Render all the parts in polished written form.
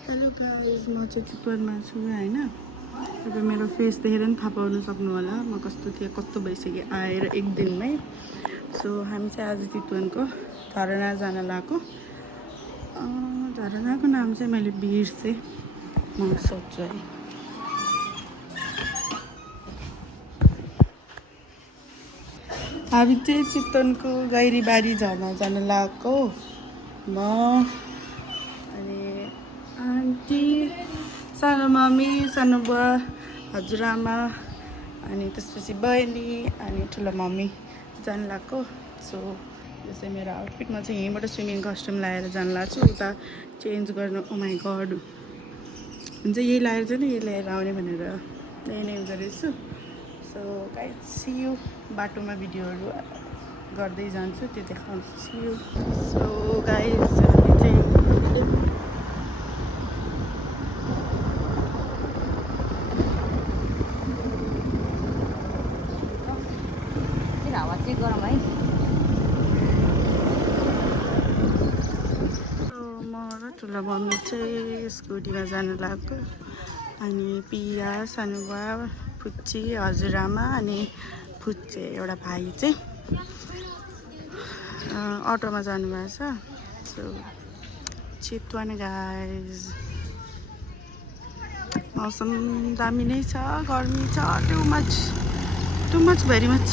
Hello guys, म चाहिँ चितवनमा छु होइन। तपाईँ मेरो फेस देखेर पनि थाहा पाउनु सक्नु होला म कस्तो भइसक्यो आएर एक दिनमै। सो हामी चाहिँ आज चितवनको झरना जान लागेको। झरनाको नाम चाहिँ मैले बिर्सेँ, म सोध्छु है। हामी चाहिँ चितवनको गैरीबारी झरना जान लागेको। म अनि आन्टी, सानो मम्मी, सानो बुवा, हजुरआमा, अनि त्यसपछि बहिनी अनि ठुलो मम्मी जान लागेको। सो यो चाहिँ मेरो आउटफिट। म चाहिँ यहीँबाट स्विमिङ कस्ट्युम लगाएर जान लाग्छु उता चेन्ज गर्नु। ओ माई गड, हुन्छ यही लगाएर चाहिँ यही लिएर आउने भनेर यही नै गरेछु। सो गाइज सी यू, बाटोमा भिडियोहरू गर्दै जान्छु, त्यो देखाउँछु। C you. सो गाइज हामी चाहिँ गरम है। म र ठुलो मम्मी चाहिँ स्कुटीमा जानु लागेको। अनि पिया, सानुबा, फुच्ची, हजुरआमा अनि फुच्चे एउटा भाइ चाहिँ अटोमा जानुभएको छ। सो चितवन गाइज, मौसम दामी नै छ, गर्मी छ, too much very much.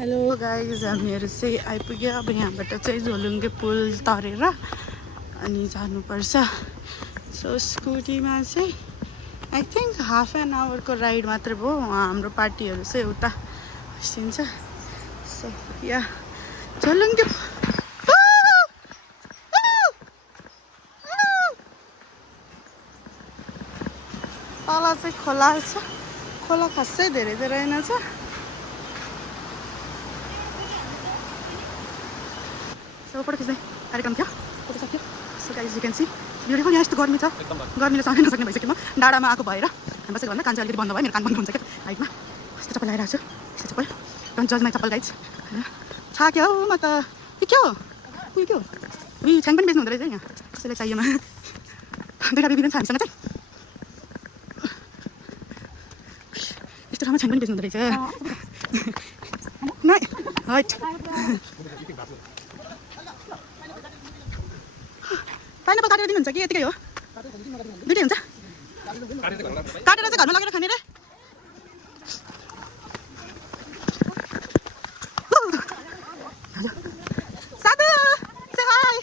Hello guys, हामीहरू चाहिँ आइपुग्यो। अब यहाँबाट चाहिँ झोलुङ्गे पुल तरेर अनि जानुपर्छ। सो स्कुटीमा चाहिँ आई थिङ्क हाफ एन आवरको राइड मात्रै भयो। हाम्रो पार्टीहरू चाहिँ उता बसिन्छ। सो या झोलुङ्गे तल चाहिँ खोला छ। खोला खासै धेरै त रहेनछ। सो फोटो खिच्ने कार्यक्रम थियो, फोटो सक्यो। So guys you can see beautiful. यहाँ यस्तो गर्मी छ, गर्मीले सहनै नसक्ने भइसक्यो। म डाँडामा आएको भएर हामी बसेको भन्दा कान चाहिँ अलिकति बन्द भयो, मेरो कान बन्द हुन्छ क्या हाइटमा। यस्तो चप्पल लगाइरहेको छु, यस्तो चप्पल। डोन्ट जज माई चप्पल गाइज। छ क्या हो, म त के हो के हो छ्याङ पनि बेच्नु हुँदो रहेछ यहाँ, कसैलाई चाहियोमा। दुईवटा बिबी पनि छ हामीसँग चाहिँ। यस्तो ठाउँमा छ्याङ पनि बेच्नु हुँदो रहेछ। नाइ हाइट पाइनएप्पल काटेर दिनुहुन्छ कि यतिकै हो? दुइटै हुन्छ? काटेर चाहिँ घरमा लगेर खाने रे। साधु से हाई,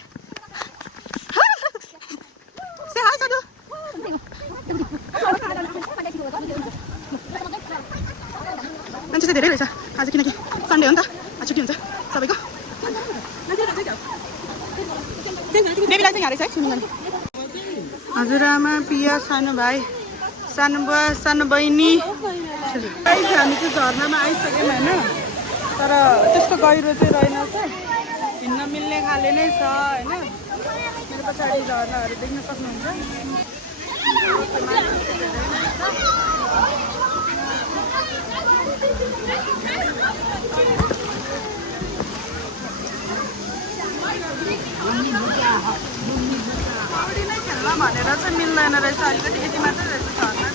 से हाई साधु। मान्छे चाहिँ धेरै रहेछ आज किनकि सन्डे हो नि त छुट्टी हुन्छ सबैको बेबीलाई चाहिँ यहाँ रहेछ है सुन्नु जाने हजुरआमा पिया सानो भाइ सानो बुवा सानो बहिनी हामी चाहिँ झर्नामा आइसक्यौँ होइन तर त्यस्तो गहिरो चाहिँ रहेनछ हिँड्न मिल्ने खाले नै छ होइन मेरो पछाडि झर्नाहरू देख्न सक्नुहुन्छ पौडी नै खेल्न भनेर चाहिँ मिल्दैन रहेछ अलिकति यति मात्रै रहेछ झर्ना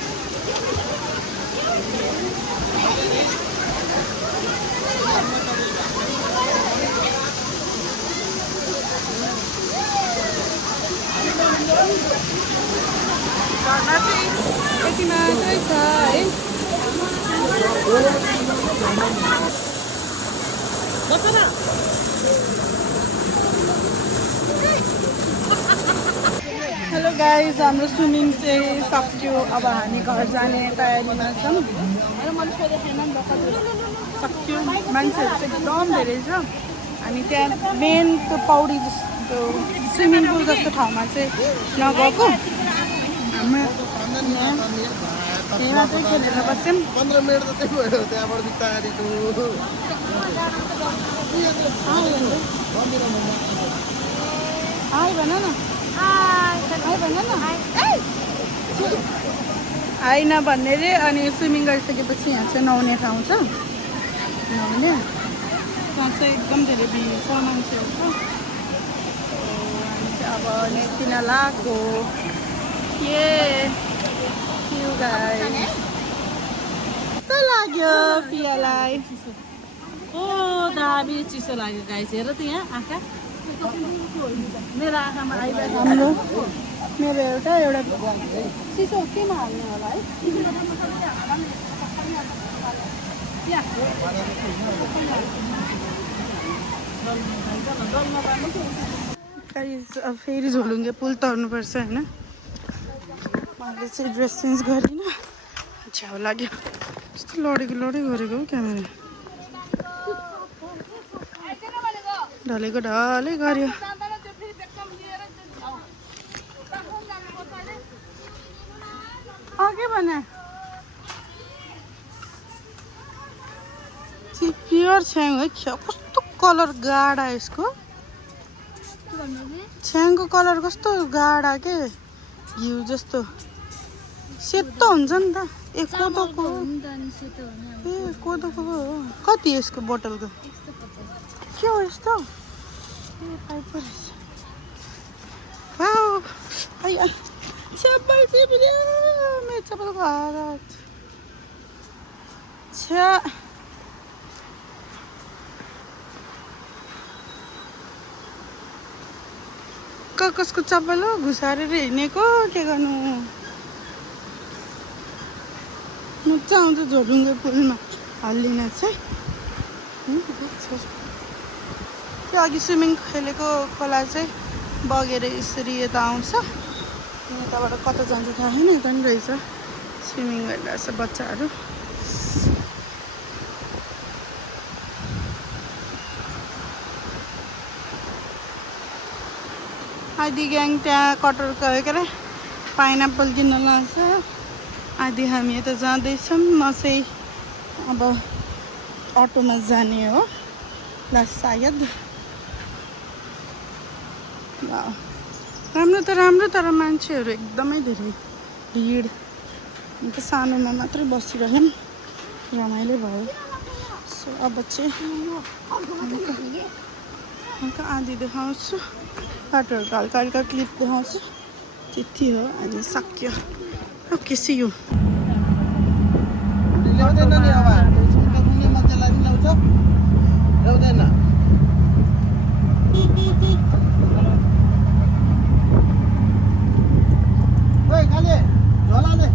झर्ना चाहिँ यति मात्रै छ है हेलो गाइज हाम्रो स्विमिङ चाहिँ सक्यो अब हामी घर जाने तयारीमा छौँ सक्यो मान्छेहरू चाहिँ एकदम धेरै छ अनि त्यहाँ मेन त्यो पौडी जस्तो स्विमिङ पुल जस्तो ठाउँमा चाहिँ नगएको यहाँ चाहिँ खेलेर बस्यौँ 15 मिनट त त्यही भयो त्यहाँबाट तयारीको हाई भन न हाई भन न हाई नभन्ने रे अनि स्विमिङ गरिसकेपछि यहाँ चाहिँ नुहाउने ठाउँ छ नुहाउने त्यहाँ चाहिँ एकदम धेरै भिड छ मान्छेहरू छ हामी चाहिँ अब निस्किन लाग्यो कस्तो लाग्यो पियालाई दाबी चिसो लाग्यो गाइस हेर त यहाँ आँखा मेरो आँखामा आइरहेको हाम्रो मेरो एउटा चिसो केमा हाल्ने होला है अब फेरि झोलुङ्गे पुल तर्नुपर्छ होइन मैले चाहिँ ड्रेस चेन्ज गरिनँ छ्याउ लाग्यो कस्तो लडेको गरेको हौ क्यामेरा ढलेको ढलै गऱ्यो के भने प्योर छ्याङ है कस्तो कलर गाढा यसको छ्याङको कलर कस्तो गाढा के घिउ जस्तो सेतो हुन्छ नि त ए कोदोको हो कति यसको बोतलको के हो यस्तो चप्पल टिप्यो मेरो चप्पलको हालत छ्या कसको चप्पल हो घुसारेर हिँडेको के गर्नु मजा आउँछ झोलुङ्गे पुलमा हल्लिन चाहिँ त्यो अघि स्विमिङ खेलेको खोला चाहिँ बगेर यसरी यता आउँछ यताबाट कता जान्छ थाहा छैन यता पनि रहेछ स्विमिङ गरिरहेछ बच्चाहरू आदि ग्याङ त्यहाँ कटर के अरे पाइनएप्पल किन्न लाग्छ आदि हामी यता जाँदैछौँ म चाहिँ अब अटोमा जाने हो ल सायद राम्रो तर मान्छेहरू एकदमै धेरै भिड अन्त सानोमा मात्रै बसिरह्यौँ रमाइलो भयो सो अब चाहिँ हल्का आदि देखाउँछु बाटोहरूको हल्का हल्का क्लिप देखाउँछु त्यति हो अनि सक्यो ओके सी यू ल्याउँदैन नि अब घुम्ने मान्छेलाई पनि ल्याउँछ ल्याउँदैन ओइ काले झोला ले